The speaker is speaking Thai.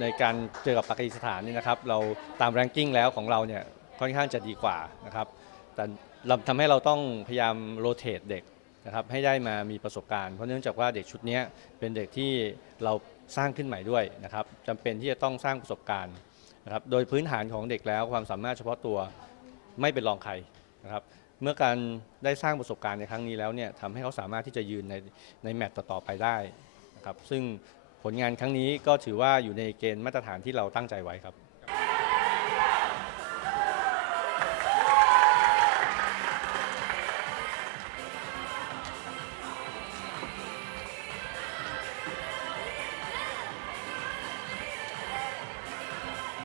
ในการเจอกับปากีสถานนี่นะครับ เราตามแรงกิ้งแล้วของเราเนี่ยค่อนข้างจะดีกว่านะครับ แต่เราทำให้เราต้องพยายามโรเตทเด็กนะครับให้ได้มามีประสบการณ์ เพราะเนื่องจากว่าเด็กชุดนี้เป็นเด็กที่เราสร้างขึ้นใหม่ด้วยนะครับจำเป็นที่จะต้องสร้างประสบการณ์นะครับโดยพื้นฐานของเด็กแล้วความสามารถเฉพาะตัวไม่เป็นรองใครนะครับเมื่อการได้สร้างประสบการณ์ในครั้งนี้แล้วเนี่ยทำให้เขาสามารถที่จะยืนในในแมตต์ต่อๆไปได้นะครับซึ่ง ผลงานครั้งนี้ก็ถือว่าอยู่ในเกณฑ์มาตรฐานที่เราตั้งใจไว้ครับ